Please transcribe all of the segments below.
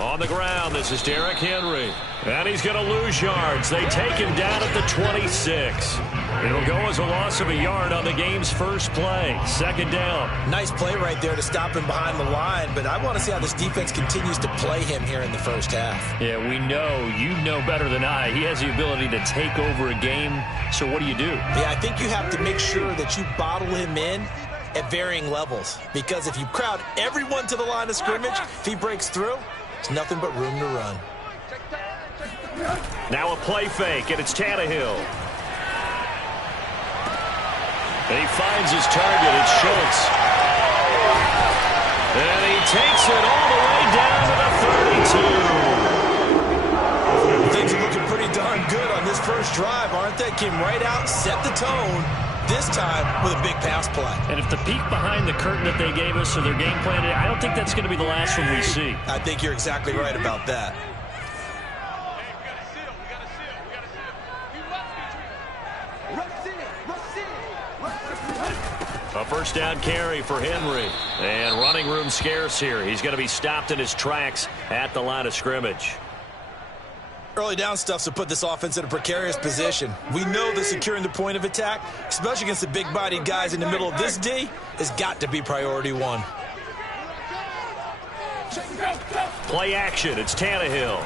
On the ground, this is Derrick Henry. And he's going to lose yards. They take him down at the 26. It'll go as a loss of a yard on the game's first play. Second down. Nice play right there to stop him behind the line, but I want to see how this defense continues to play him here in the first half. Yeah, we know. You know better than I. He has the ability to take over a game. So what do you do? Yeah, I think you have to make sure that you bottle him in at varying levels, because if you crowd everyone to the line of scrimmage, if he breaks through, it's nothing but room to run. Now a play fake, and it's Tannehill. And he finds his target. It's Schultz. And he takes it all the way down to the 32. Things are looking pretty darn good on this first drive, aren't they? Came right out, set the tone, this time with a big pass play. And if the peek behind the curtain that they gave us or their game plan, I don't think that's going to be the last one we see. I think you're exactly right about that. A first down carry for Henry. And running room scarce here. He's going to be stopped in his tracks at the line of scrimmage. Early down stuff to put this offense in a precarious position. We know that securing the point of attack, especially against the big-bodied guys in the middle of this D, has got to be priority one. Play action. It's Tannehill.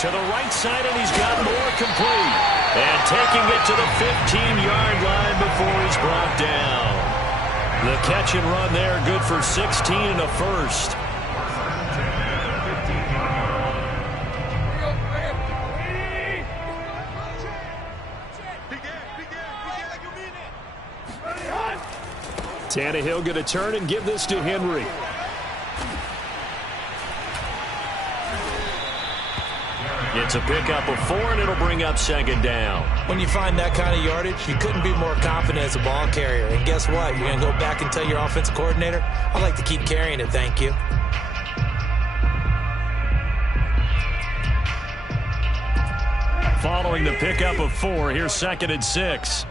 To the right side, and he's got more complete. And taking it to the 15-yard line before he's brought down. The catch and run there, good for 16 and a first. Tannehill going to turn and give this to Henry. It's a pickup of 4, and it'll bring up second down. When you find that kind of yardage, you couldn't be more confident as a ball carrier. And guess what? You're going to go back and tell your offensive coordinator, I'd like to keep carrying it, thank you. Following the pickup of 4, here's second and 6.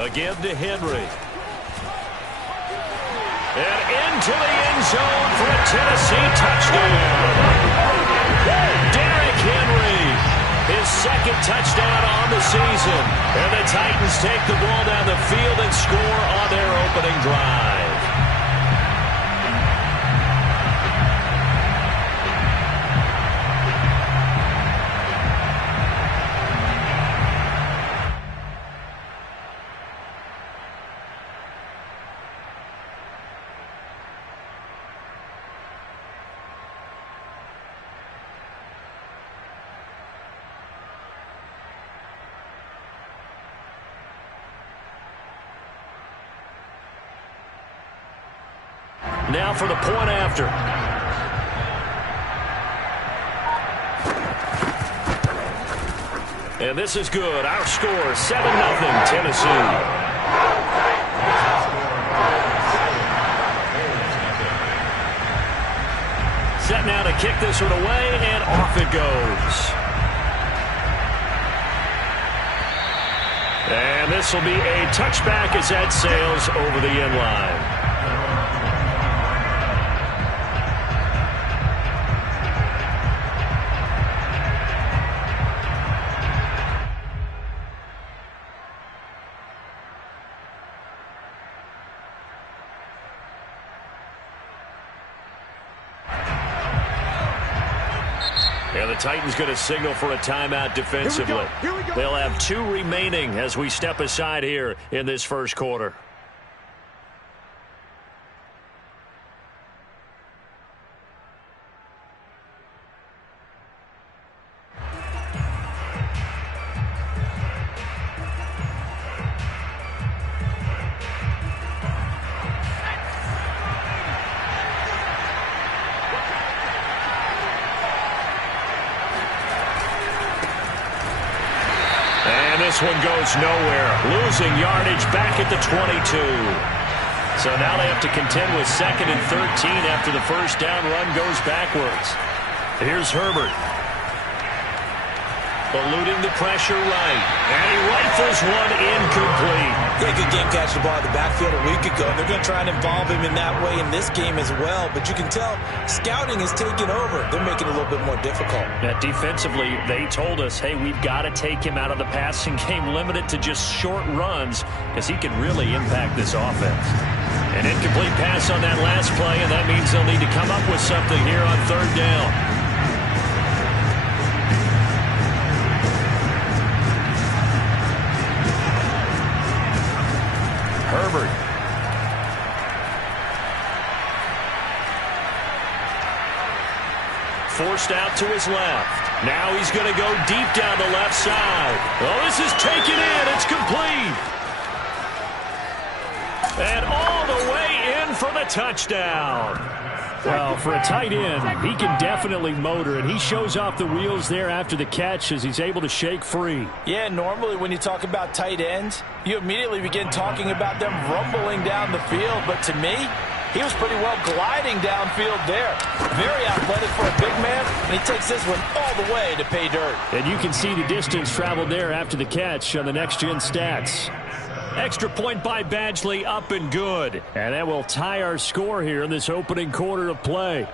Again to Henry. And into the end zone for a Tennessee touchdown. Derrick Henry, his second touchdown on the season. And the Titans take the ball down the field and score on their opening drive. Now for the point after. And this is good. Our score, 7-0 Tennessee. Set now to kick this one away, and off it goes. And this will be a touchback as that sails over the end line. And the Titans going to signal for a timeout defensively. Here we go. They'll have 2 remaining as we step aside here in this first quarter. This one goes nowhere. Losing yardage back at the 22. So now they have to contend with 2nd and 13 after the first down run goes backwards. Here's Herbert. Eluding the pressure right. And he rifles one incomplete. Yeah, good game catching the ball in the backfield a week ago. And they're going to try and involve him in that way in this game as well. But you can tell scouting is taking over. They're making it a little bit more difficult. Yeah, defensively, they told us, hey, we've got to take him out of the passing game, limit it to just short runs, because he can really impact this offense. An incomplete pass on that last play, and that means they'll need to come up with something here on 3rd down. Herbert. Forced out to his left. Now he's going to go deep down the left side. Oh, this is taken in. It's complete. And all the way in for the touchdown. Well, for a tight end, he can definitely motor, and he shows off the wheels there after the catch as he's able to shake free. Yeah, normally when you talk about tight ends, you immediately begin talking about them rumbling down the field. But to me, he was pretty well gliding downfield there. Very athletic for a big man, and he takes this one all the way to pay dirt. And you can see the distance traveled there after the catch on the next-gen stats. Extra point by Badgley, up and good. And that will tie our score here in this opening quarter of play.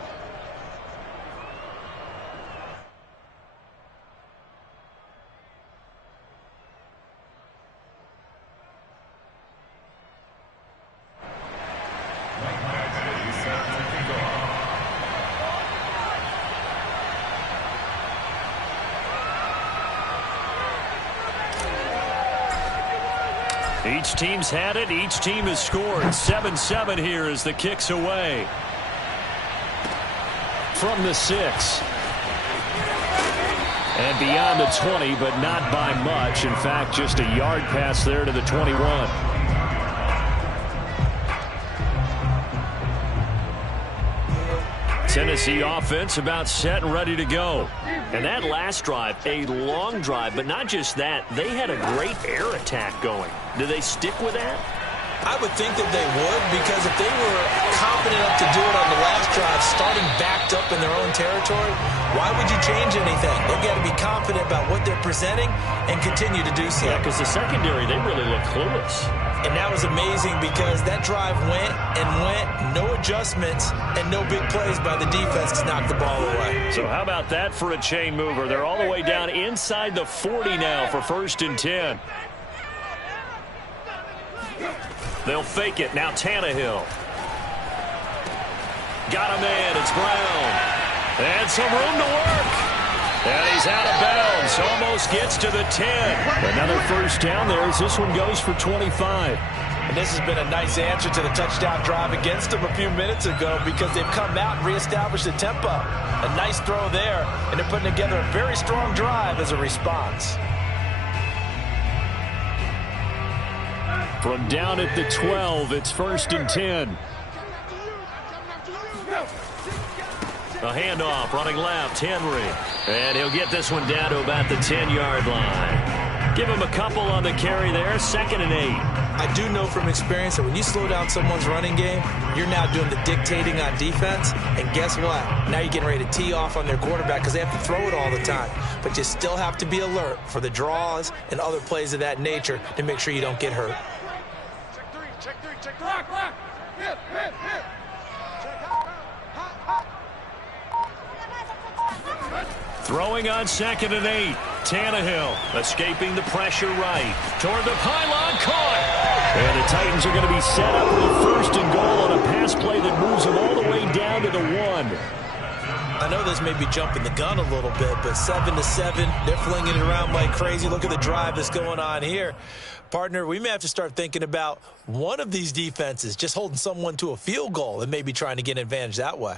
Each team's had it. Each team has scored. 7-7 here as the kick's away. From the 6. And beyond the 20, but not by much. In fact, just a yard pass there to the 21. Tennessee offense about set and ready to go. And that last drive, a long drive, but not just that. They had a great air attack going. Do they stick with that? I would think that they would, because if they were confident enough to do it on the last drive, starting backed up in their own territory, why would you change anything? They've got to be confident about what they're presenting and continue to do so. Yeah, because the secondary, they really look clueless. And that was amazing because that drive went and went, no adjustments, and no big plays by the defense to knock the ball away. So how about that for a chain mover? They're all the way down inside the 40 now for 1st and 10. They'll fake it. Now Tannehill. Got a man. It's Brown. And some room to work. And he's out of bounds. Almost gets to the 10. Another first down there as this one goes for 25. And this has been a nice answer to the touchdown drive against them a few minutes ago, because they've come out and reestablished the tempo. A nice throw there, and they're putting together a very strong drive as a response. From down at the 12, it's 1st and 10. A handoff, running left, Henry. And he'll get this one down to about the 10-yard line. Give him a couple on the carry there, 2nd and 8. I do know from experience that when you slow down someone's running game, you're now doing the dictating on defense. And guess what? Now you're getting ready to tee off on their quarterback because they have to throw it all the time. But you still have to be alert for the draws and other plays of that nature to make sure you don't get hurt. Check three, check block. Hit. Throwing on 2nd and 8. Tannehill escaping the pressure right. Toward the pylon, caught. And the Titans are going to be set up with a 1st and goal on a pass play that moves them all the way down to the 1. I know this may be jumping the gun a little bit, but 7-7, they're flinging it around like crazy. Look at the drive that's going on here. Partner, we may have to start thinking about one of these defenses just holding someone to a field goal and maybe trying to get an advantage that way.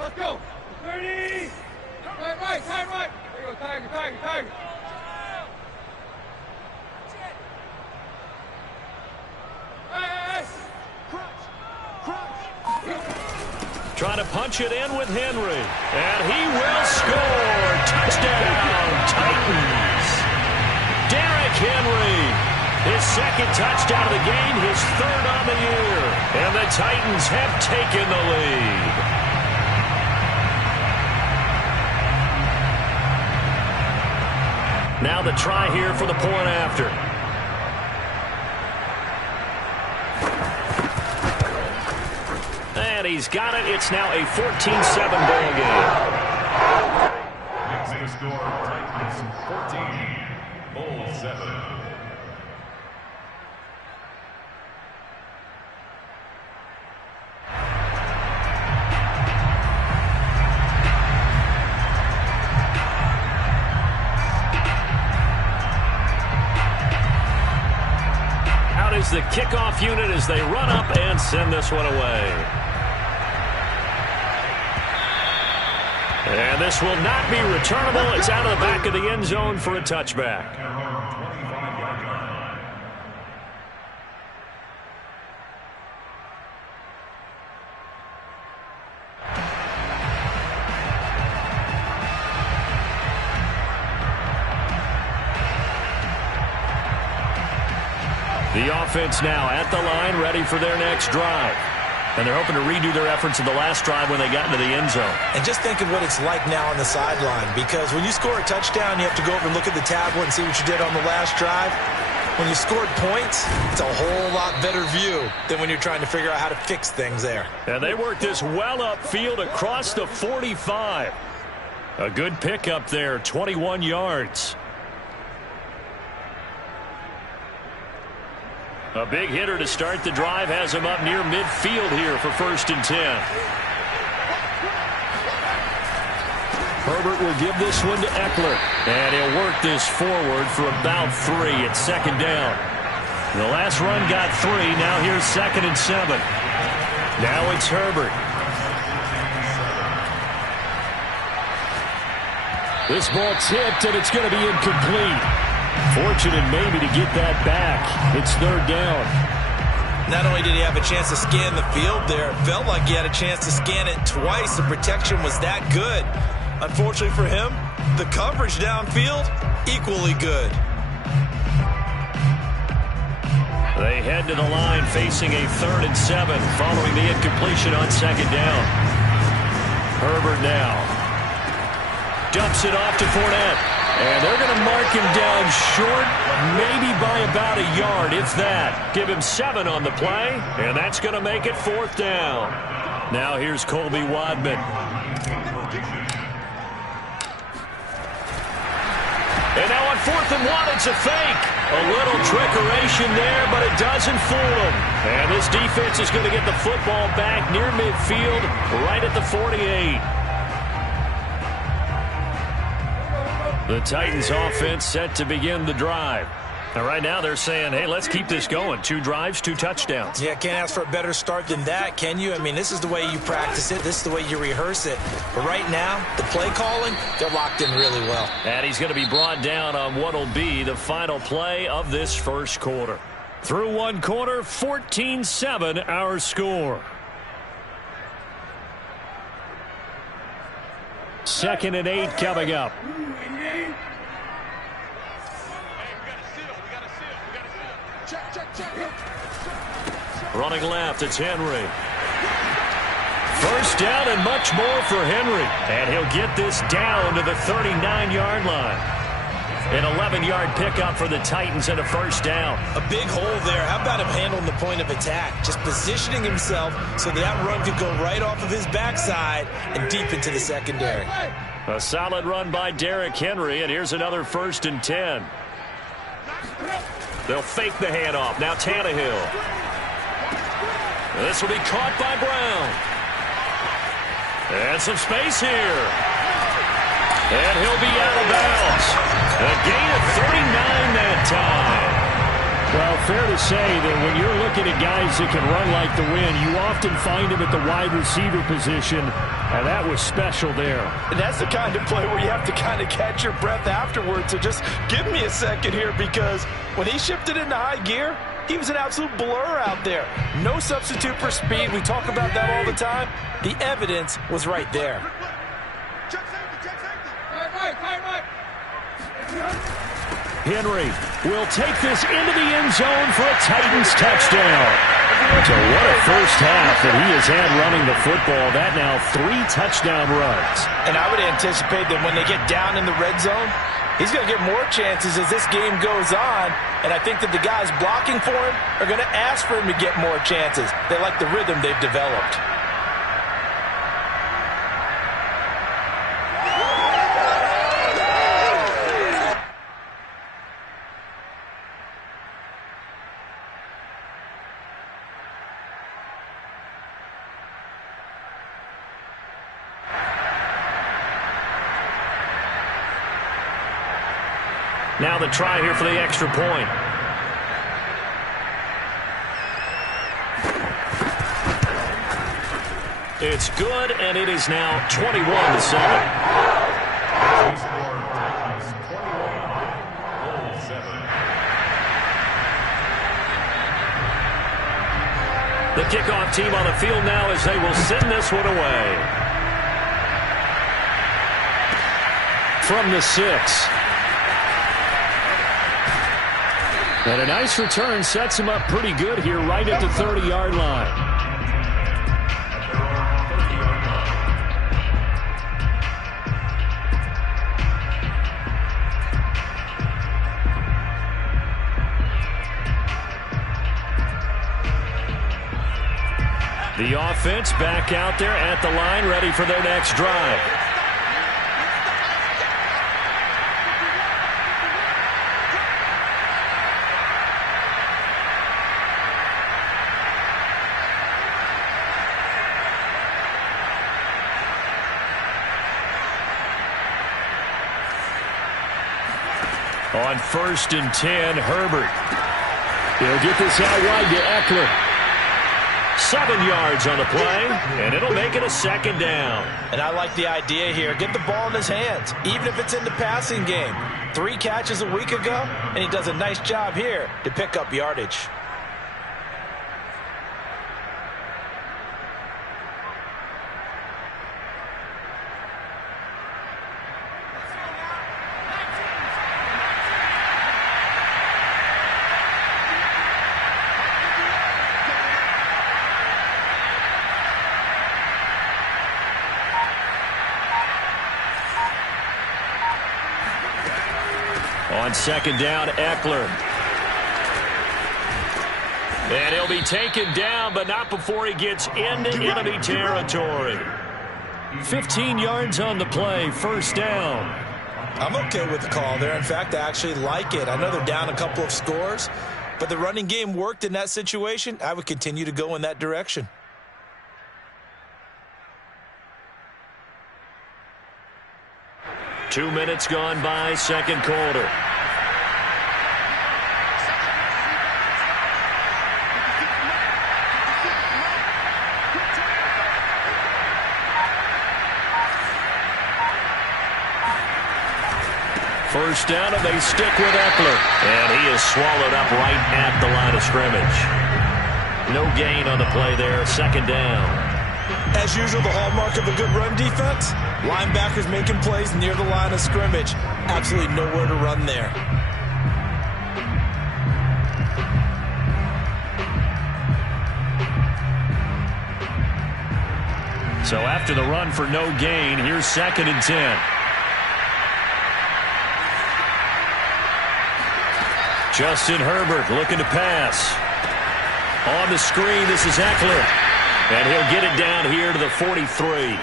Let's go. 30. Right. There you go, Tiger. Hey. Crunch. Trying to punch it in with Henry. And he will score. Touchdown, Titans. Derrick Henry, his second touchdown of the game, his third on the year. And the Titans have taken the lead. Now the try here for the point after. And he's got it. It's now a 14-7 ball game. Next score, Titans 14, Bulls 7. Out is the kickoff unit as they run up and send this one away. And this will not be returnable. It's out of the back of the end zone for a touchback. The offense now at the line, ready for their next drive. And they're hoping to redo their efforts in the last drive when they got into the end zone. And just think of what it's like now on the sideline, because when you score a touchdown, you have to go over and look at the tablet and see what you did on the last drive. When you scored points, it's a whole lot better view than when you're trying to figure out how to fix things there. And they worked this well upfield across the 45. A good pickup there, 21 yards. A big hitter to start the drive has him up near midfield here for 1st and 10. Herbert will give this one to Eckler. And he'll work this forward for about 3 at 2nd down. The last run got 3. Now here's 2nd and 7. Now it's Herbert. This ball tipped, and it's going to be incomplete. Fortunate maybe to get that back. It's 3rd down. Not only did he have a chance to scan the field there, it felt like he had a chance to scan it twice. The protection was that good. Unfortunately for him, the coverage downfield, equally good. They head to the line facing a 3rd and 7 following the incompletion on 2nd down. Herbert now dumps it off to Fournette. And they're going to mark him down short, maybe by about a yard, if that. Give him 7 on the play, and that's going to make it 4th down. Now here's Colby Wadman. And now on 4th and 1, it's a fake. A little trickeration there, but it doesn't fool him. And this defense is going to get the football back near midfield, right at the 48. The Titans offense set to begin the drive. And right now they're saying, hey, let's keep this going. 2 drives, 2 touchdowns. Yeah, can't ask for a better start than that, can you? I mean, this is the way you practice it. This is the way you rehearse it. But right now, the play calling, they're locked in really well. And he's going to be brought down on what will be the final play of this first quarter. Through one quarter, 14-7 our score. 2nd and 8 coming up. Running left, it's Henry. 1st down and much more for Henry. And he'll get this down to the 39-yard line. An 11-yard pickup for the Titans and a 1st down. A big hole there. How about him handling the point of attack? Just positioning himself so that run could go right off of his backside and deep into the secondary. A solid run by Derrick Henry, and here's another 1st and 10. They'll fake the handoff. Now Tannehill. This will be caught by Brown. And some space here. And he'll be out of bounds. A gain of 39 that time. Well, fair to say that when you're looking at guys that can run like the wind, you often find them at the wide receiver position, and that was special there. And that's the kind of play where you have to kind of catch your breath afterwards. So just give me a second here, because when he shifted into high gear, he was an absolute blur out there. No substitute for speed. We talk about that all the time. The evidence was right there. Check safety, check safety. Hey, Mike. Henry will take this into the end zone for a Titans touchdown. So what a first half that he has had running the football. That now 3 touchdown runs. And I would anticipate that when they get down in the red zone, he's going to get more chances as this game goes on. And I think that the guys blocking for him are going to ask for him to get more chances. They like the rhythm they've developed. Now the try here for the extra point. It's good, and it is now 21-7. The kickoff team on the field now as they will send this one away. From the 6. And a nice return sets him up pretty good here right at the 30-yard line. The offense back out there at the line, ready for their next drive. On 1st and 10, Herbert. He'll get this out wide to Eckler. 7 yards on the play, and it'll make it a 2nd down. And I like the idea here. Get the ball in his hands, even if it's in the passing game. 3 catches a week ago, and he does a nice job here to pick up yardage. On 2nd down, Eckler. And he'll be taken down, but not before he gets into enemy territory. 15 yards on the play, 1st down. I'm okay with the call there. In fact, I actually like it. I know they're down a couple of scores, but the running game worked in that situation. I would continue to go in that direction. Two minutes gone by, 2nd quarter. First down, and they stick with Eckler. And he is swallowed up right at the line of scrimmage. No gain on the play there, 2nd down. As usual, the hallmark of a good run defense, linebackers making plays near the line of scrimmage. Absolutely nowhere to run there. So after the run for no gain, here's 2nd and 10. Justin Herbert looking to pass. On the screen, this is Eckler. And he'll get it down here to the 43.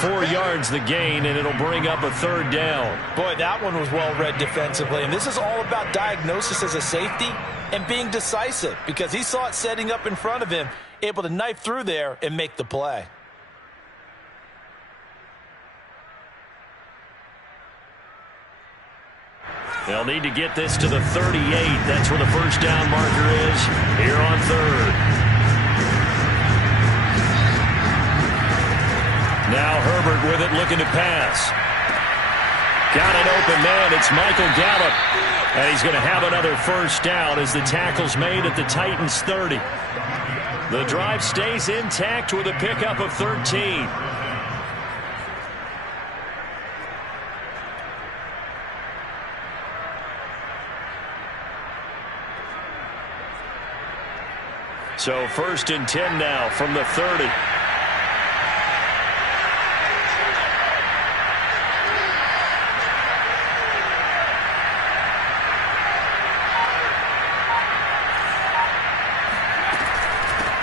4 yards the gain, and it'll bring up a 3rd down. Boy, that one was well read defensively. And this is all about diagnosis as a safety and being decisive, because he saw it setting up in front of him, able to knife through there and make the play. They'll need to get this to the 38. That's where the 1st down marker is here on 3rd. Now Herbert with it, looking to pass. Got an open man. It's Michael Gallup. And he's going to have another 1st down as the tackle's made at the Titans' 30. The drive stays intact with a pickup of 13. So 1st and 10 now from the 30.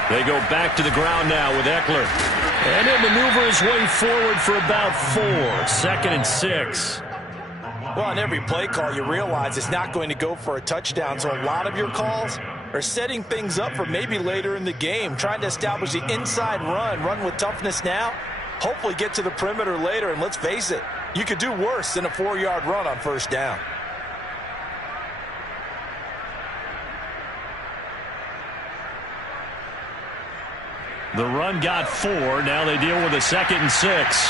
They go back to the ground now with Eckler. And he'll maneuver his way forward for about 4. 2nd and 6. Well, on every play call, you realize it's not going to go for a touchdown. So a lot of your calls are setting things up for maybe later in the game, trying to establish the inside run with toughness now, hopefully get to the perimeter later. And let's face it, you could do worse than a 4-yard run on 1st down. The run got 4. Now they deal with a 2nd and 6.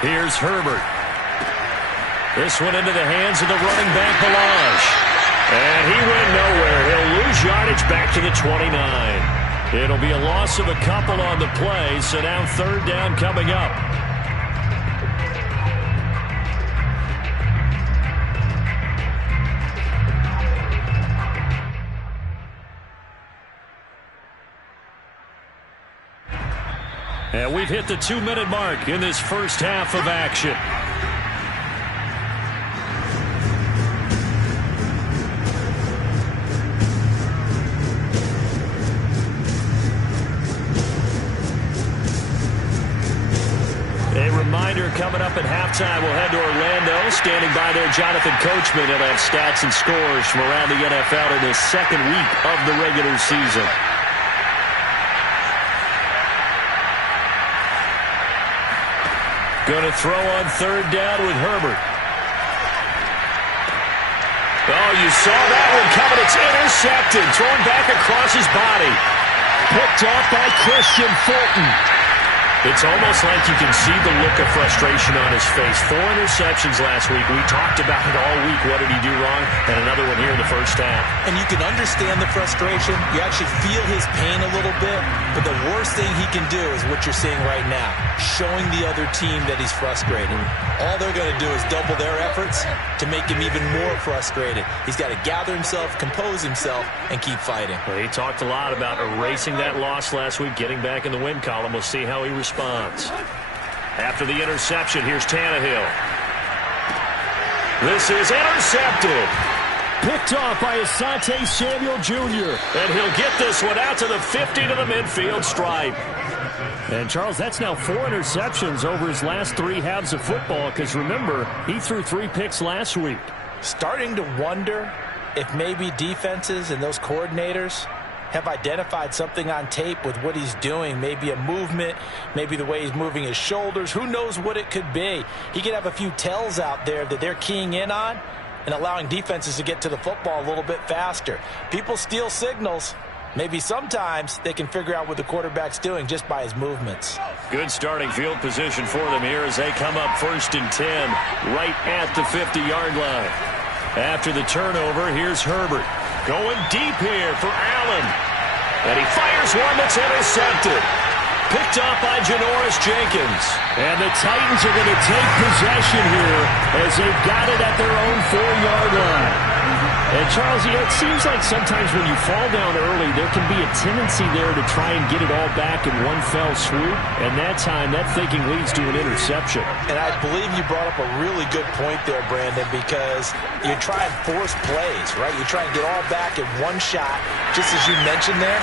Here's Herbert. This one into the hands of the running back, Ballage. And he went nowhere. He'll lose yardage back to the 29. It'll be a loss of a couple on the play, so now 3rd down coming up. And we've hit the 2-minute mark in this first half of action. A reminder coming up at halftime, we'll head to Orlando. Standing by there, Jonathan Coachman. He'll have stats and scores from around the NFL in the 2nd week of the regular season. Going to throw on 3rd down with Herbert. Oh, you saw that one coming. It's intercepted. Thrown back across his body. Picked off by Christian Fulton. It's almost like you can see the look of frustration on his face. 4 interceptions last week. We talked about it all week. What did he do wrong? And another one here in the first half. And you can understand the frustration. You actually feel his pain a little bit. But the worst thing he can do is what you're seeing right now, showing the other team that he's frustrated. All they're going to do is double their efforts to make him even more frustrated. He's got to gather himself, compose himself, and keep fighting. Well, he talked a lot about erasing that loss last week, getting back in the win column. We'll see how he responds. After the interception, here's Tannehill. This is intercepted. Picked off by Asante Samuel Jr. And he'll get this one out to the 50 to the midfield stripe. And, Charles, that's now 4 interceptions over his last 3 halves of football, because, remember, he threw 3 picks last week. Starting to wonder if maybe defenses and those coordinators have identified something on tape with what he's doing. Maybe a movement, maybe the way he's moving his shoulders. Who knows what it could be? He could have a few tells out there that they're keying in on and allowing defenses to get to the football a little bit faster. People steal signals. Maybe sometimes they can figure out what the quarterback's doing just by his movements. Good starting field position for them here as they come up 1st and 10 right at the 50-yard line. After the turnover, here's Herbert. Going deep here for Allen. And he fires one that's intercepted. Picked off by Janoris Jenkins. And the Titans are going to take possession here as they've got it at their own 4-yard line. And, Charles, it seems like sometimes when you fall down early, there can be a tendency there to try and get it all back in one fell swoop. And that time, that thinking leads to an interception. And I believe you brought up a really good point there, Brandon, because you try and force plays, right? You try and get all back in one shot, just as you mentioned there.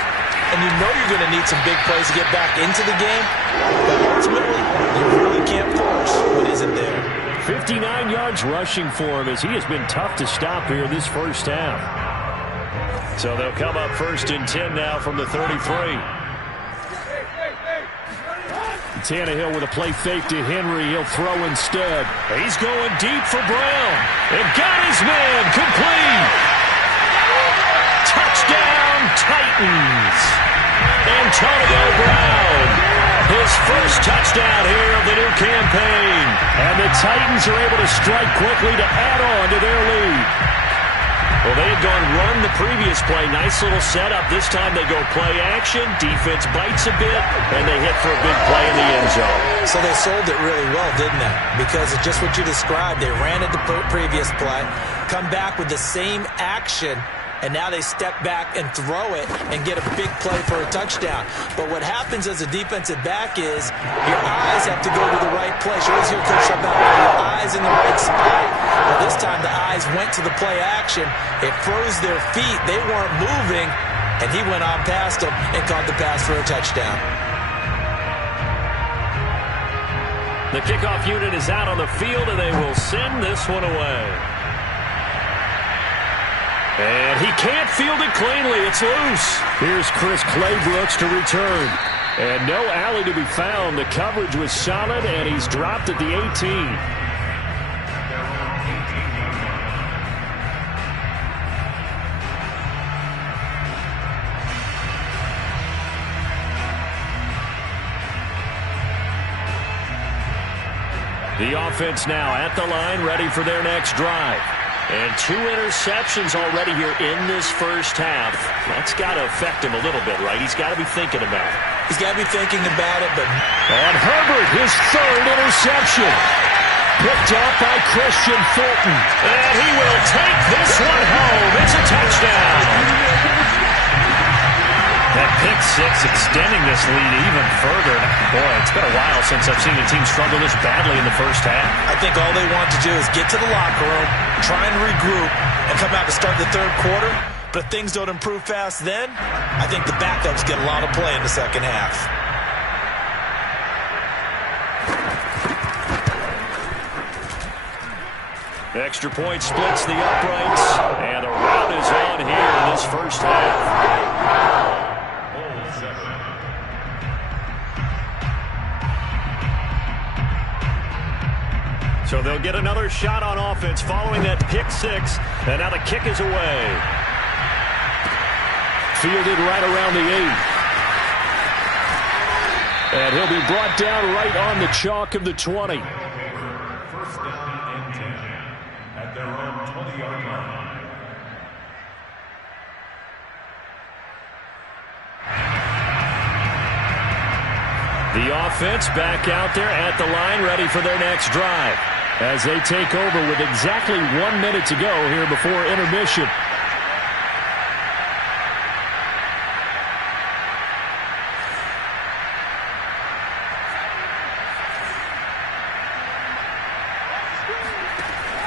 And you know you're going to need some big plays to get back into the game. But ultimately, you really can't force what isn't there. 59 yards rushing for him as he has been tough to stop here this first half. So they'll come up 1st and 10 now from the 33. Tannehill with a play fake to Henry. He'll throw instead. He's going deep for Brown. And got his man complete. Touchdown Titans. Antonio Brown. His first touchdown here of the new campaign. And the Titans are able to strike quickly to add on to their lead. Well, they had gone run the previous play. Nice little setup. This time they go play action. Defense bites a bit, and they hit for a big play in the end zone. So they sold it really well, didn't they? Because it's just what you described. They ran at the previous play, come back with the same action, and now they step back and throw it and get a big play for a touchdown. But what happens as a defensive back is your eyes have to go to the right place. You always hear Coach Chabot, your eyes in the right spot. Well, this time the eyes went to the play action. It froze their feet. They weren't moving, and he went on past them and caught the pass for a touchdown. The kickoff unit is out on the field, and they will send this one away. And he can't field it cleanly. It's loose. Here's Chris Claybrooks to return. And no alley to be found. The coverage was solid, and he's dropped at the 18. The offense now at the line, ready for their next drive. And 2 interceptions already here in this first half. That's got to affect him a little bit, right? He's got to be thinking about it. He's got to be thinking about it, but... And Herbert, his 3rd interception. Picked up by Christian Fulton. And he will take this one home. It's a touchdown. That pick 6 extending this lead even further. Boy, it's been a while since I've seen a team struggle this badly in the first half. I think all they want to do is get to the locker room, try and regroup, and come out to start the 3rd quarter. But if things don't improve fast then, I think the backups get a lot of play in the second half. Extra point splits the uprights, and the route is on here in this first half. So they'll get another shot on offense following that pick 6, and now the kick is away. Fielded right around the 8. And he'll be brought down right on the chalk of the 20. First down and 10 at their own 20-yard line. The offense back out there at the line, ready for their next drive, as they take over with exactly 1 minute to go here before intermission.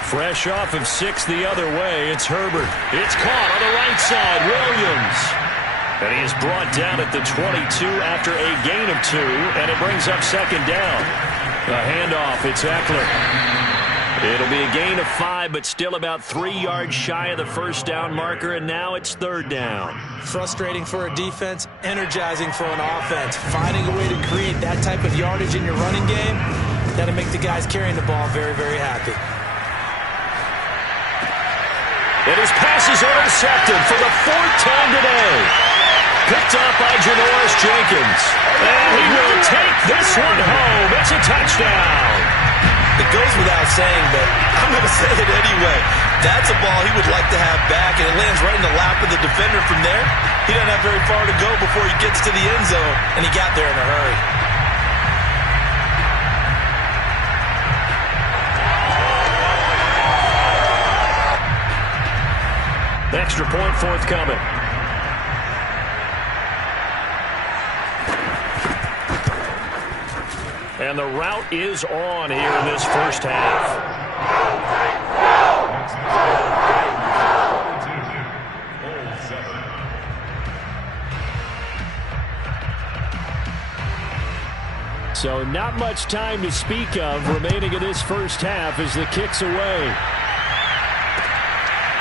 Fresh off of 6 the other way, it's Herbert. It's caught on the right side, Williams. And he is brought down at the 22 after a gain of 2, and it brings up 2nd down. A handoff, it's Eckler. It'll be a gain of 5, but still about 3 yards shy of the first down marker, and now it's 3rd down. Frustrating for a defense, energizing for an offense. Finding a way to create that type of yardage in your running game, that'll make the guys carrying the ball very, very happy. And his pass is intercepted for the 4th time today. Picked up by Janoris Jenkins. And he will take this one home. It's a touchdown. It goes without saying, but I'm going to say it anyway. That's a ball he would like to have back, and it lands right in the lap of the defender from there. He doesn't have very far to go before he gets to the end zone, and he got there in a hurry. Extra point forthcoming. And the route is on here in this first half. So not much time to speak of remaining in this first half as the kick's away.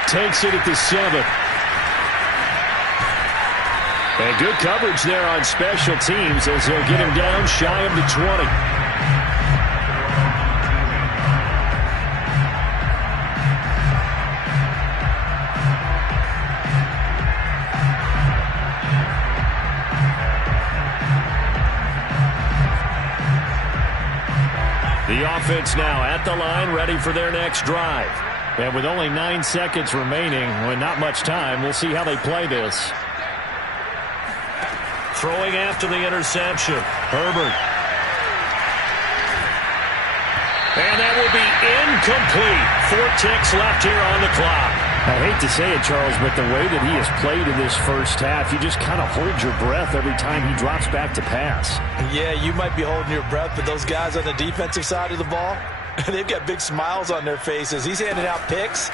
Takes it at the 7. And good coverage there on special teams as they'll get him down shy of the 20. The offense now at the line, ready for their next drive. And with only 9 seconds remaining, with not much time, we'll see how they play this. Throwing after the interception, Herbert. And that will be incomplete. 4 ticks left here on the clock. I hate to say it, Charles, but the way that he has played in this first half, you just kind of hold your breath every time he drops back to pass. Yeah, you might be holding your breath, but those guys on the defensive side of the ball, they've got big smiles on their faces. He's handing out picks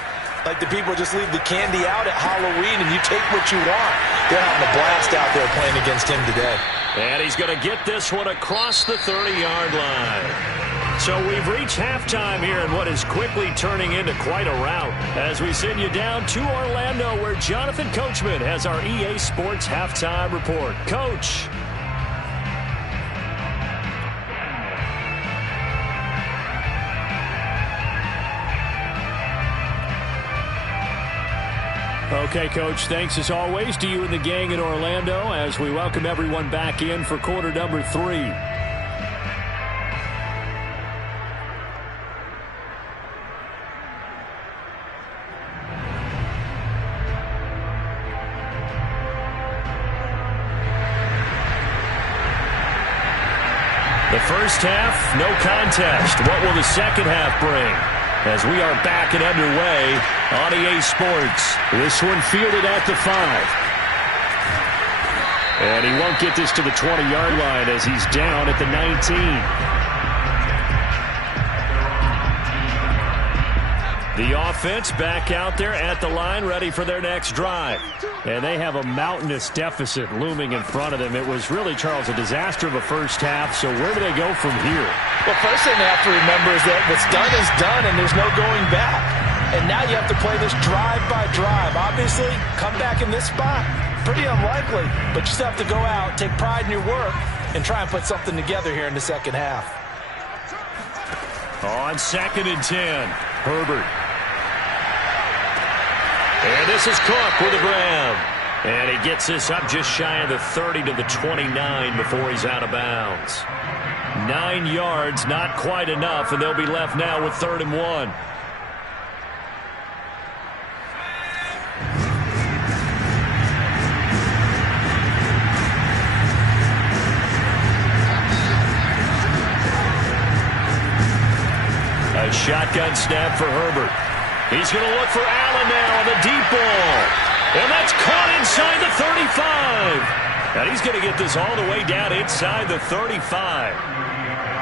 like the people just leave the candy out at Halloween and you take what you want. They're having a blast out there playing against him today. And he's going to get this one across the 30-yard line. So we've reached halftime here in what is quickly turning into quite a rout as we send you down to Orlando where Jonathan Coachman has our EA Sports Halftime Report. Coach. Okay, Coach, thanks as always to you and the gang in Orlando as we welcome everyone back in for quarter number 3. The first half, no contest. What will the second half bring? As we are back and underway on EA Sports. This one fielded at the 5. And he won't get this to the 20-yard line as he's down at the 19. The offense back out there at the line, ready for their next drive. And they have a mountainous deficit looming in front of them. It was really, Charles, a disaster of a first half. So where do they go from here? Well, first thing they have to remember is that what's done is done and there's no going back. And now you have to play this drive by drive. Obviously, come back in this spot, pretty unlikely. But you still have to go out, take pride in your work, and try and put something together here in the second half. On 2nd and 10, Herbert. And this is Cook with a grab. And he gets this up just shy of the 30 to the 29 before he's out of bounds. 9 yards, not quite enough, and they'll be left now with 3rd and 1. A shotgun snap for Herbert. He's going to look for Allen now on the deep ball. And that's caught inside the 35. And he's going to get this all the way down inside the 35.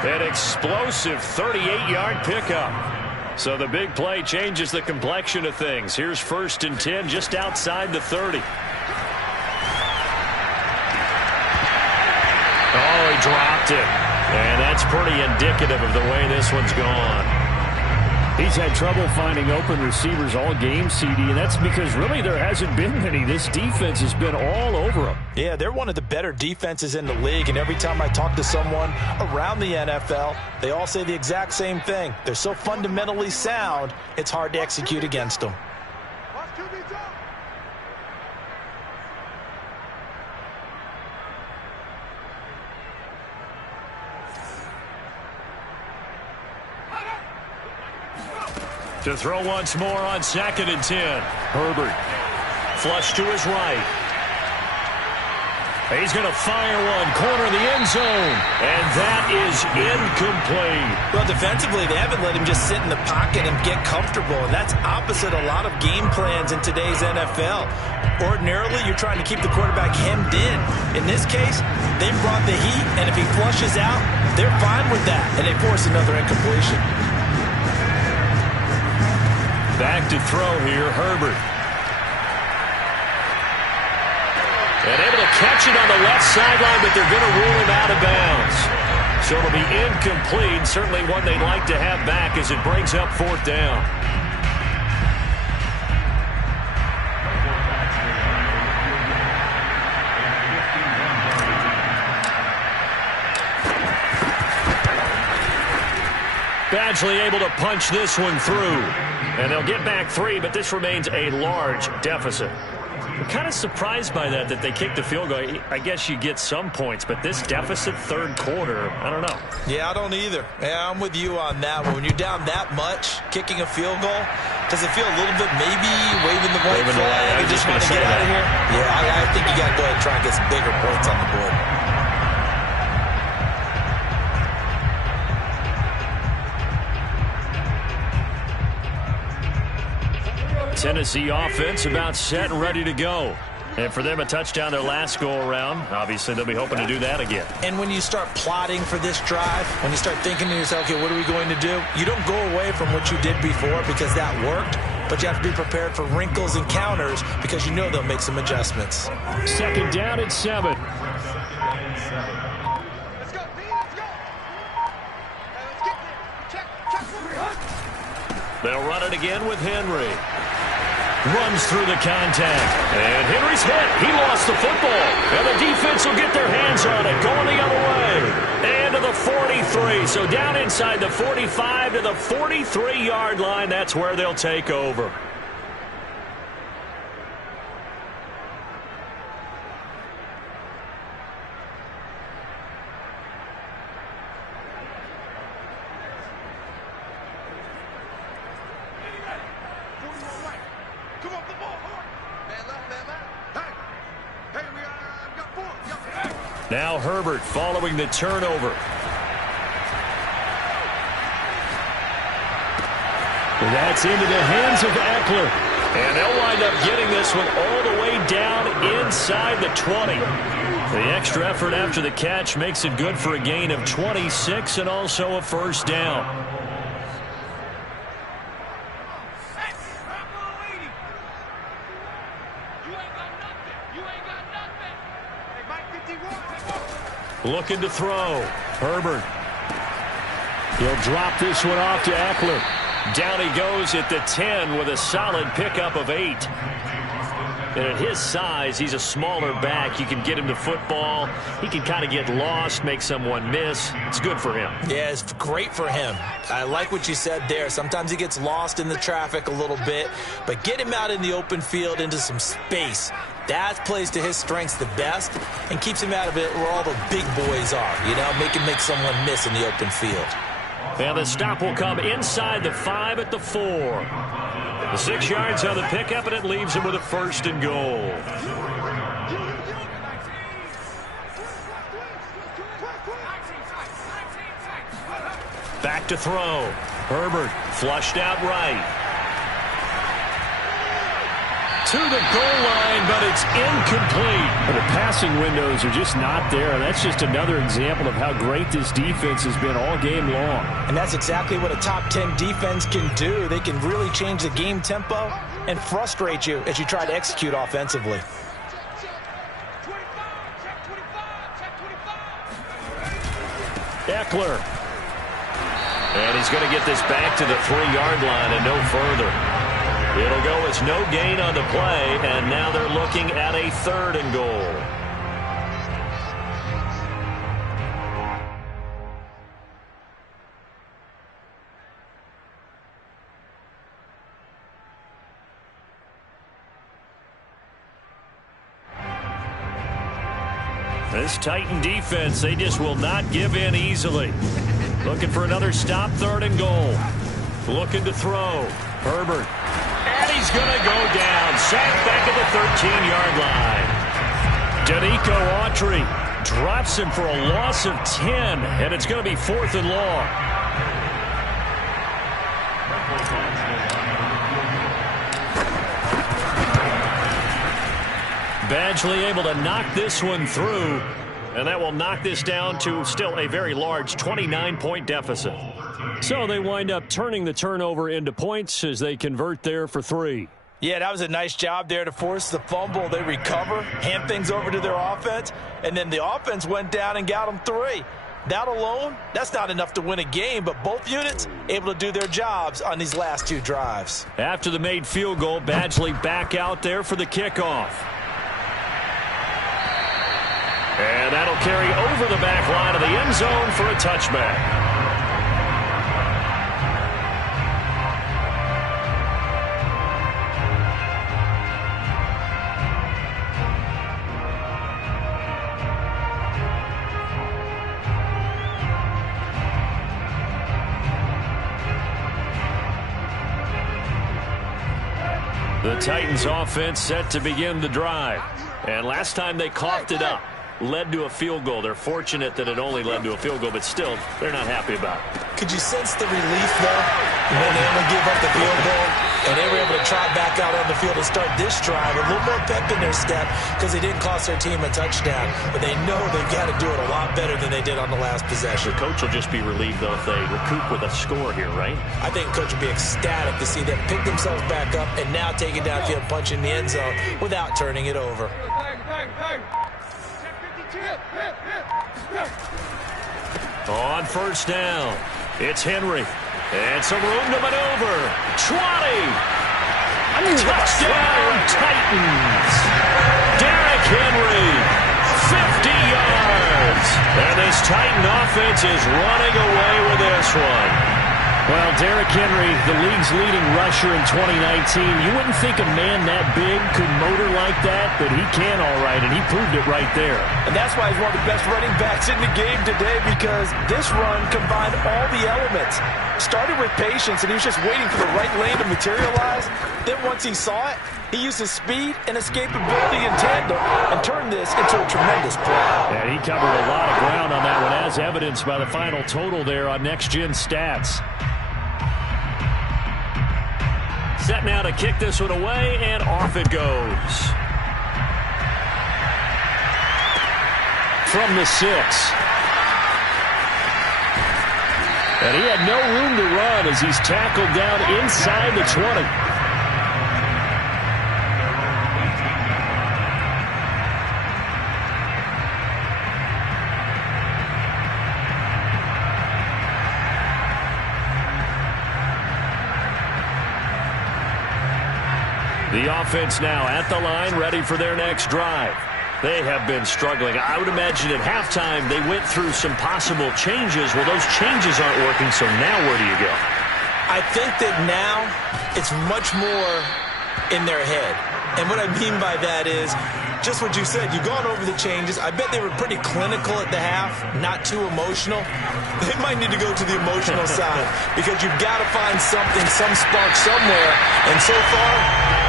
An explosive 38-yard pickup. So the big play changes the complexion of things. Here's 1st and 10 just outside the 30. Oh, he dropped it. And that's pretty indicative of the way this one's gone. He's had trouble finding open receivers all game, CD, and that's because really there hasn't been many. This defense has been all over him. Yeah, they're one of the better defenses in the league, and every time I talk to someone around the NFL, they all say the exact same thing. They're so fundamentally sound, it's hard to execute against them. To throw once more on 2nd and 10. Herbert. Flush to his right. He's going to fire one. Corner of the end zone. And that is incomplete. Well, defensively, they haven't let him just sit in the pocket and get comfortable. And that's opposite a lot of game plans in today's NFL. Ordinarily, you're trying to keep the quarterback hemmed in. In this case, they brought the heat. And if he flushes out, they're fine with that. And they force another incompletion. Back to throw here, Herbert. And able to catch it on the left sideline, but they're going to rule him out of bounds. So it'll be incomplete, certainly one they'd like to have back as it brings up 4th down. Badgley able to punch this one through. And they'll get back 3, but this remains a large deficit. I'm kind of surprised by that they kicked the field goal. I guess you get some points, but this deficit 3rd quarter, I don't know. Yeah, I don't either. Yeah, I'm with you on that one. When you're down that much, kicking a field goal, Does it feel a little bit maybe waving the white flag and just want to get out of here? Yeah, I think you got to go ahead and try and get some bigger points on the board. Tennessee offense about set and ready to go. And for them, a touchdown their last go-around. Obviously, they'll be hoping to do that again. And when you start plotting for this drive, when you start thinking to yourself, okay, what are we going to do? You don't go away from what you did before because that worked, but you have to be prepared for wrinkles and counters because you know they'll make some adjustments. Second down at 7. Let's go, B, let's go. Let's get there. Check. They'll run it again with Henry. Runs through the contact. And Henry's hit. He lost the football. And the defense will get their hands on it. Going the other way. And to the 43. So down inside the 45 to the 43-yard line. That's where they'll take over. Now Herbert following the turnover. And that's into the hands of Eckler. And they'll wind up getting this one all the way down inside the 20. The extra effort after the catch makes it good for a gain of 26 and also a first down. Looking to throw. Herbert. He'll drop this one off to Eckler. Down he goes at the 10 with a solid pickup of 8. And at his size, he's a smaller back. You can get him to football. He can kind of get lost, make someone miss. It's good for him. Yeah, it's great for him. I like what you said there. Sometimes he gets lost in the traffic a little bit, but get him out in the open field into some space. That plays to his strengths the best and keeps him out of it where all the big boys are, you know, make someone miss in the open field. And the stop will come inside the 5 at the 4. The 6 yards on the pickup, and it leaves him with a first and goal. Back to throw. Herbert flushed out right. To the goal line, but it's incomplete. Well, the passing windows are just not there. And that's just another example of how great this defense has been all game long. And that's exactly what a top 10 defense can do. They can really change the game tempo and frustrate you as you try to execute offensively. Eckler. And he's going to get this back to the 3-yard line and no further. It'll go as no gain on the play, and now they're looking at a 3rd and goal. This Titan defense, they just will not give in easily. Looking for another stop, 3rd and goal. Looking to throw. Herbert. And he's going to go down. Sacked back at the 13-yard line. Danico Autry drops him for a loss of 10, and it's going to be 4th and long. Badgley able to knock this one through, and that will knock this down to still a very large 29-point deficit. So they wind up turning the turnover into points as they convert there for 3. Yeah, that was a nice job there to force the fumble. They recover, hand things over to their offense, and then the offense went down and got them 3. That alone, that's not enough to win a game, but both units able to do their jobs on these last 2 drives. After the made field goal, Badgley back out there for the kickoff. And that'll carry over the back line of the end zone for a touchback. The Titans offense set to begin the drive. And last time they coughed it up, led to a field goal. They're fortunate that it only led to a field goal, but still, they're not happy about it. Could you sense the relief, though, when they only gave up the field goal and they were able to trot back out on the field and start this drive? A little more pep in their step because they didn't cost their team a touchdown, but they know they've got to do it a lot better than they did on the last possession. The coach will just be relieved, though, if they recoup with a score here, right? I think the coach will be ecstatic to see them pick themselves back up and now take it downfield, punch in the end zone without turning it over. On first down, it's Henry. And some room to maneuver. 20. Touchdown, Titans. Derrick Henry, 50 yards. And this Titan offense is running away with this one. Well, Derrick Henry, the league's leading rusher in 2019. You wouldn't think a man that big could motor like that, but he can all right, and he proved it right there. And that's why he's one of the best running backs in the game today, because this run combined all the elements. Started with patience, and he was just waiting for the right lane to materialize. Then once he saw it, he used his speed and escapability in tandem and turned this into a tremendous play. And he covered a lot of ground on that one, as evidenced by the final total there on Next Gen Stats. Set now to kick this one away, and off it goes. From the 6. And he had no room to run as he's tackled down inside the 20. The offense now at the line, ready for their next drive. They have been struggling. I would imagine at halftime they went through some possible changes. Well, those changes aren't working, so now where do you go? I think that now it's much more in their head. And what I mean by that is just what you said. You've gone over the changes. I bet they were pretty clinical at the half, not too emotional. They might need to go to the emotional side because you've got to find something, some spark somewhere. And so far,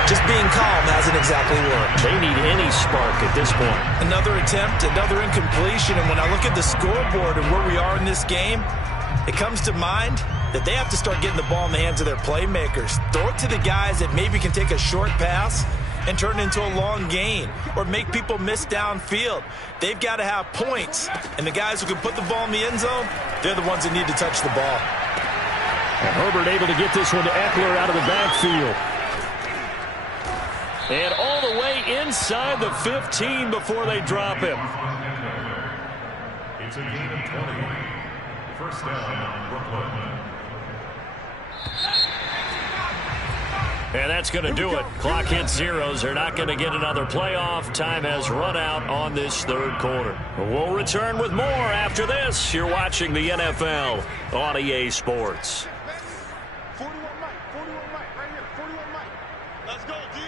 just being calm hasn't exactly worked. They need any spark at this point. Another attempt, another incompletion. And when I look at the scoreboard and where we are in this game, it comes to mind that they have to start getting the ball in the hands of their playmakers. Throw it to the guys that maybe can take a short pass and turn it into a long gain or make people miss downfield. They've got to have points. And the guys who can put the ball in the end zone, they're the ones that need to touch the ball. And Herbert able to get this one to Eckler out of the backfield. And all the way inside the 15 before they drop him. It's a gain of 20. First down, Brooklyn. And that's going to do it. Clock hits zeros. They're not going to get another playoff. Time has run out on this third quarter. We'll return with more after this. You're watching the NFL on EA Sports. 41 Mike, right here, 41 Mike. Let's go, D.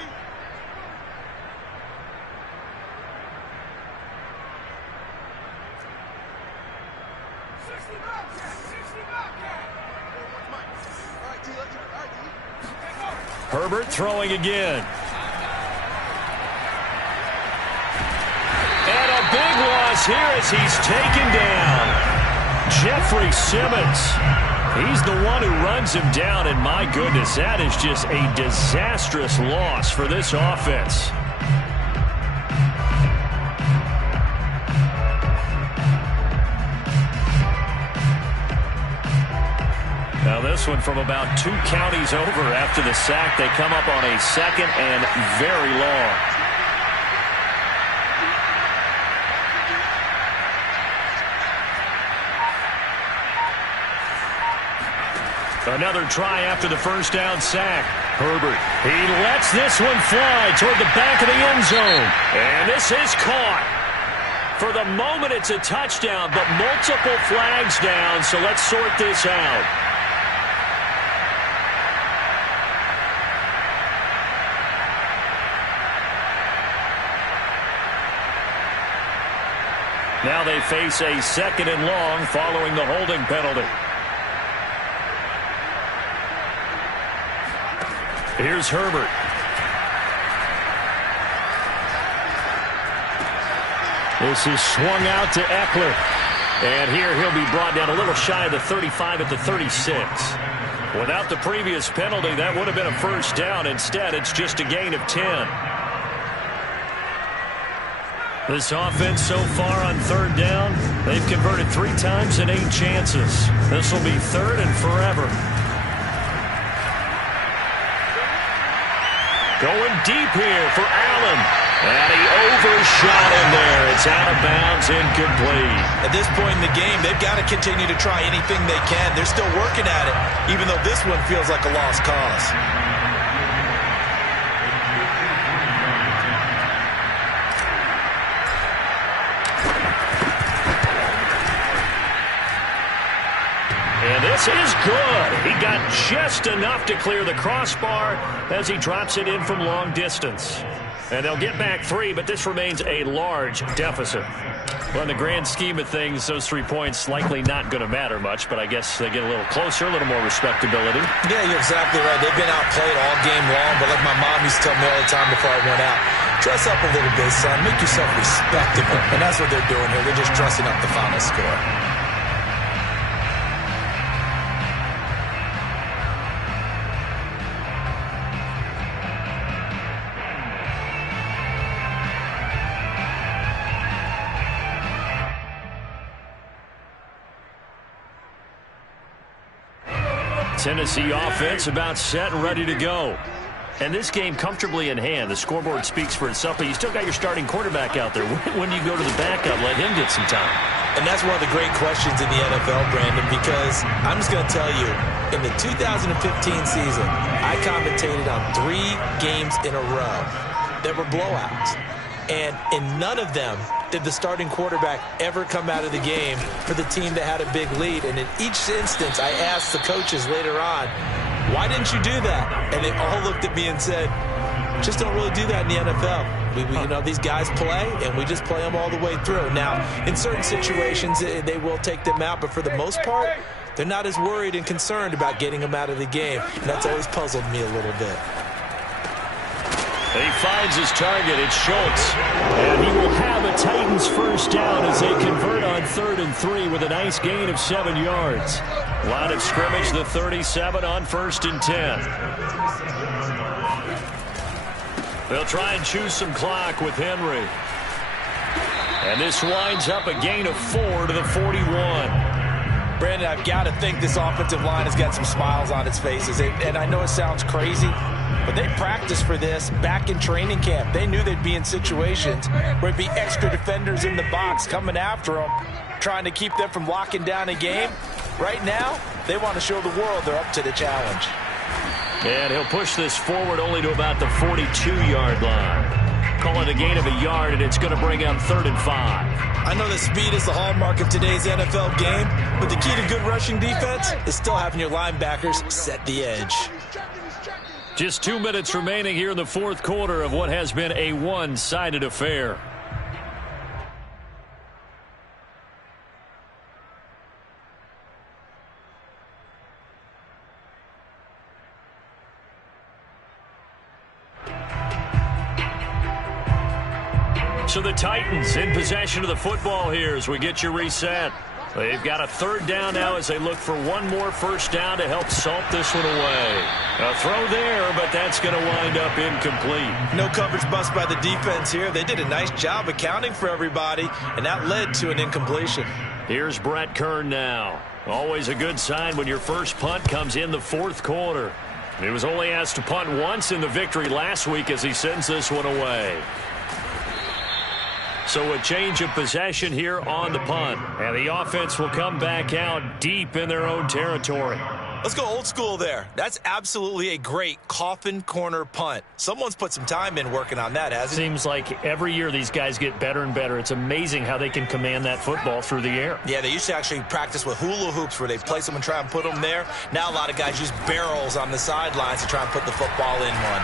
Herbert throwing again. And a big loss here as he's taken down. Jeffrey Simmons. He's the one who runs him down, and my goodness, that is just a disastrous loss for this offense. Now this one from about 2 counties over after the sack. They come up on a second and very long. Another try after the first down sack. Herbert, he lets this one fly toward the back of the end zone. And this is caught. For the moment, it's a touchdown, but multiple flags down, so let's sort this out. Now they face a second and long following the holding penalty. Here's Herbert. This is swung out to Eckler. And here he'll be brought down a little shy of the 35 at the 36. Without the previous penalty, that would have been a first down. Instead, it's just a gain of 10. This offense so far on third down, they've converted 3 times in 8 chances. This will be third and forever. Going deep here for Allen. And he overshot in there. It's out of bounds, incomplete. At this point in the game, they've got to continue to try anything they can. They're still working at it, even though this one feels like a lost cause. And this is good. He got just enough to clear the crossbar as he drops it in from long distance. And they'll get back 3, but this remains a large deficit. Well, in the grand scheme of things, those 3 points likely not going to matter much, but I guess they get a little closer, a little more respectability. Yeah, you're exactly right. They've been outplayed all game long, but like my mom used to tell me all the time before I went out, dress up a little bit, son. Make yourself respectable. And that's what they're doing here. They're just dressing up the final score. Tennessee offense about set and ready to go. And this game comfortably in hand. The scoreboard speaks for itself, but you still got your starting quarterback out there. When do you go to the backup, let him get some time? And that's one of the great questions in the NFL, Brandon, because I'm just going to tell you, in the 2015 season, I commentated on 3 games in a row that were blowouts. And in none of them did the starting quarterback ever come out of the game for the team that had a big lead. And in each instance, I asked the coaches later on, why didn't you do that? And they all looked at me and said, just don't really do that in the NFL. You know, these guys play, and we just play them all the way through. Now, in certain situations, they will take them out, but for the most part, they're not as worried and concerned about getting them out of the game. And that's always puzzled me a little bit. And he finds his target. It's Schultz. And he will have a Titans first down as they convert on 3rd and 3 with a nice gain of 7 yards. Line of scrimmage, the 37 on 1st and 10. They'll try and choose some clock with Henry. And this winds up a gain of 4 to the 41. Brandon, I've got to think this offensive line has got some smiles on its faces. And I know it sounds crazy, but they practiced for this back in training camp. They knew they'd be in situations where it'd be extra defenders in the box coming after them, trying to keep them from locking down a game. Right now, they want to show the world they're up to the challenge. And he'll push this forward only to about the 42-yard line. Call it a gain of a yard, and it's going to bring up 3rd and 5. I know that speed is the hallmark of today's NFL game, but the key to good rushing defense is still having your linebackers set the edge. Just 2 minutes remaining here in the 4th quarter of what has been a one-sided affair. So the Titans in possession of the football here as we get you reset. They've got a 3rd down now as they look for one more first down to help salt this one away. A throw there, but that's going to wind up incomplete. No coverage bust by the defense here. They did a nice job accounting for everybody, and that led to an incompletion. Here's Brett Kern now. Always a good sign when your first punt comes in the 4th quarter. He was only asked to punt once in the victory last week as he sends this one away. So a change of possession here on the punt. And the offense will come back out deep in their own territory. Let's go old school there. That's absolutely a great coffin corner punt. Someone's put some time in working on that, hasn't it? Seems like every year these guys get better and better. It's amazing how they can command that football through the air. Yeah, they used to actually practice with hula hoops where they place them and try and put them there. Now a lot of guys use barrels on the sidelines to try and put the football in one.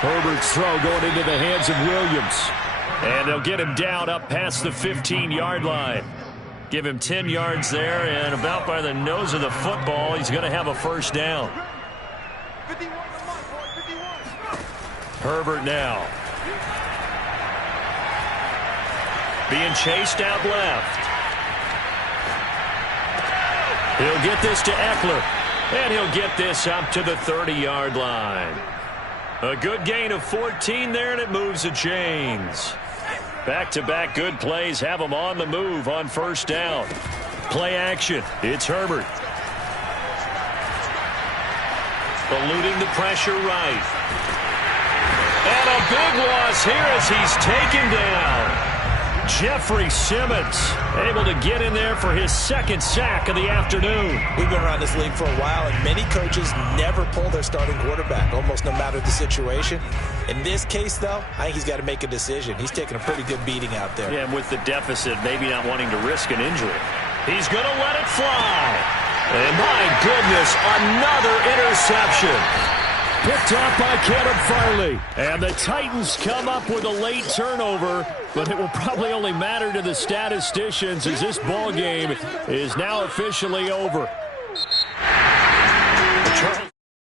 Herbert's throw going into the hands of Williams. And they'll get him down up past the 15-yard line. Give him 10 yards there, and about by the nose of the football, he's going to have a first down. 51 to 1, boys, 51. Herbert now. being chased out left. He'll get this to Eckler, and he'll get this up to the 30-yard line. A good gain of 14 there, and it moves the chains. Back-to-back good plays have him on the move on first down. Play action. It's Herbert. Eluding the pressure right. And a big loss here as he's taken down. Jeffrey Simmons able to get in there for his second sack of the afternoon. We've been around this league for a while, and many coaches never pull their starting quarterback, almost no matter the situation. In this case, though, I think he's got to make a decision. He's taking a pretty good beating out there. Yeah, and with the deficit, maybe not wanting to risk an injury. He's going to let it fly. And my goodness, another interception. Picked off by Caleb Farley. And the Titans come up with a late turnover, but it will probably only matter to the statisticians as this ball game is now officially over.